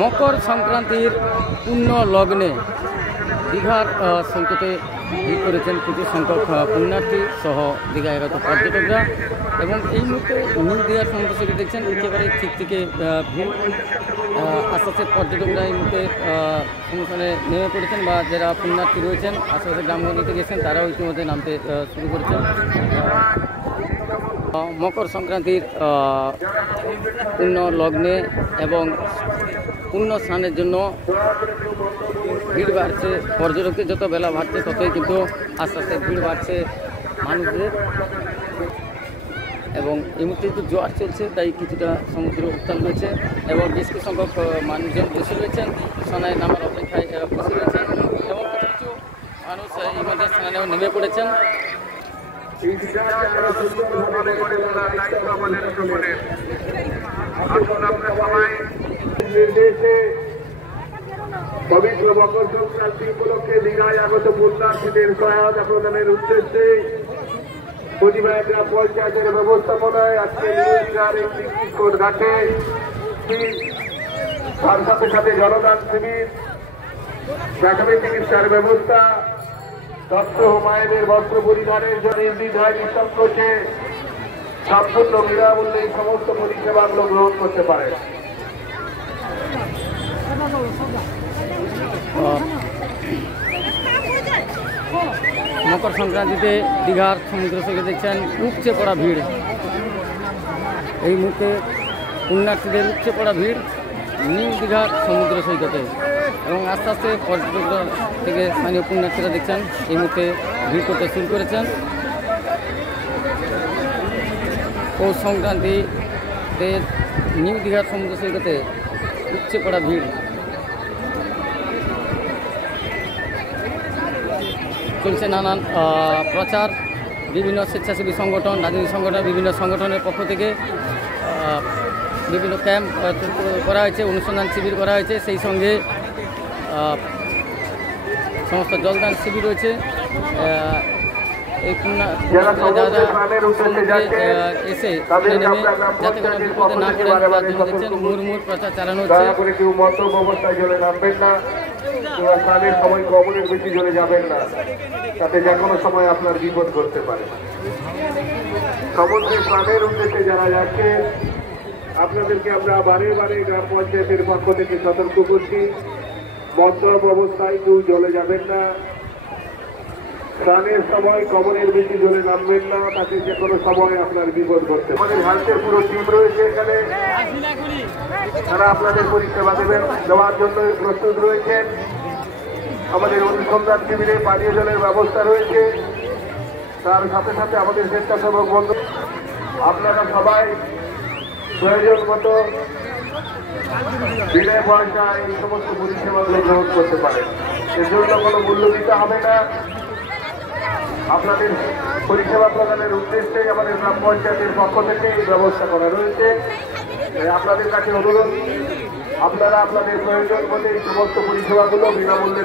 মকর সংক্রান্তির পূর্ণ লগ্নে দীঘার সৈকতে ভিড় করেছেন প্রচুর সংখ্যক পুণ্যার্থী সহ দীঘায় আগত পর্যটকরা। এবং এই মুহূর্তে নিউ দীঘার সমুদ্র সৈকতে দেখছেন একেবারে ঠিক থেকে ভিড় আস্তে আস্তে পর্যটকরা এই মুহূর্তে অনুষ্ঠানে নেমে পড়েছেন, বা যারা পুণ্যার্থী রয়েছেন আশেপাশে গ্রামগঞ্জ থেকে গেছেন তারাও ইতিমধ্যে নামতে শুরু করেছেন। মকর সংক্রান্তির পূর্ণ লগ্নে এবং পূর্ণ স্নানের জন্য ভিড় বাড়ছে, পর্যটকদের যত বেলা বাড়ছে ততই কিন্তু আস্তে আস্তে ভিড় বাড়ছে মানুষদের। এবং এই মুহূর্তে কিন্তু জোয়ার চলছে, তাই কিছুটা সমুদ্র উত্তাল রয়েছে এবং বেশ কিছু সংখ্যক মানুষজন বসে রয়েছেন, স্নানে নামার অপেক্ষায় বসে রয়েছেন এবং কিছু কিছু মানুষ এই মধ্যে স্নানেও নেমে পড়েছেন। পবিত্র মকর সংক্রান্তি উপলক্ষে দীঘায় আগত পুণ্যার্থীদের সহায়তা প্রদানের উদ্দেশ্যে প্রতিবাদ পঞ্চায়েতের ব্যবস্থাপনায় আজকে দীঘার একটি কিশোর ঘাটে তার সাথে সাথে জলদান শিবির, প্রাথমিক চিকিৎসার ব্যবস্থা, দত্ত মায়েদের বস্ত্র পরিধানের জন্য দীঘায় নিঃসংকোচে সম্পূর্ণ বিনামূল্যে এই সমস্ত পরিষেবাগুলো গ্রহণ করতে পারে। মকর সংক্রান্তিতে দীঘার সমুদ্র সৈকতে দেখছেন উপচে পড়া ভিড়। এই মুহূর্তে পুণ্যার্থীদের উপচে পড়া ভিড় নিউ দীঘার সমুদ্র সৈকতে এবং আস্তে আস্তে পর্যটকরা থেকে স্থানীয় পুণ্যার্থীরা দেখছেন এই মুহূর্তে ভিড় করতে শুরু করেছেন। পৌষ সংক্রান্তিতে নিউ দীঘার সমুদ্র সৈকতে উপচে পড়া ভিড়। চলছে নানান প্রচার, বিভিন্ন স্বেচ্ছাসেবী সংগঠন, রাজনৈতিক সংগঠন, বিভিন্ন সংগঠনের পক্ষ থেকে বিভিন্ন ক্যাম্প করা হয়েছে, অনুসন্ধান শিবির করা হয়েছে, সেই সঙ্গে সমস্ত জলদান শিবির রয়েছে। এই এসে নেমে যাতে কোনো বিপদে না পড়েন তার জন্য দেখছেন মুড়মুড় প্রচার চালানো হচ্ছে। স্নানের সময় কবরের বেশি জলে যাবেন না, তাতে যে কোনো সময় আপনার বিপদ করতে পারে। সমুদ্রে স্নানের উদ্দেশ্যে যারা যাচ্ছে আপনাদেরকে আমরা বারে বারে গ্রাম পঞ্চায়েতের পক্ষ থেকে সতর্ক করছি, মদ্যপ অবস্থায় কেউ জলে যাবেন না, স্নানের সময় কবরের বেশি জলে নামবেন না, তাতে যে কোনো সময় আপনার বিপদ করতে। আমাদের হেলথের পুরো টিম রয়েছে এখানে, তারা আপনাদের পরিষেবা দেওয়ার জন্য প্রস্তুত রয়েছেন। আমাদের অনুসন্ধান শিবিরে পানীয় জলের ব্যবস্থা রয়েছে, তার সাথে সাথে আমাদের স্বেচ্ছাসেবক বন্ধু, আপনারা সবাই প্রয়োজন মতো বিনা পয়সায় এই সমস্ত পরিষেবাগুলো গ্রহণ করতে পারেন। এর জন্য কোনো মূল্য দিতে হবে না। আপনাদের পরিষেবা প্রদানের উদ্দেশ্যে আমাদের গ্রাম পঞ্চায়েতের পক্ষ থেকে এই ব্যবস্থা করা রয়েছে। আপনাদের কাছে অনুরোধ, আপনারা আপনাদের প্রয়োজন মতো এই সমস্ত পরিষেবাগুলো বিনামূল্যে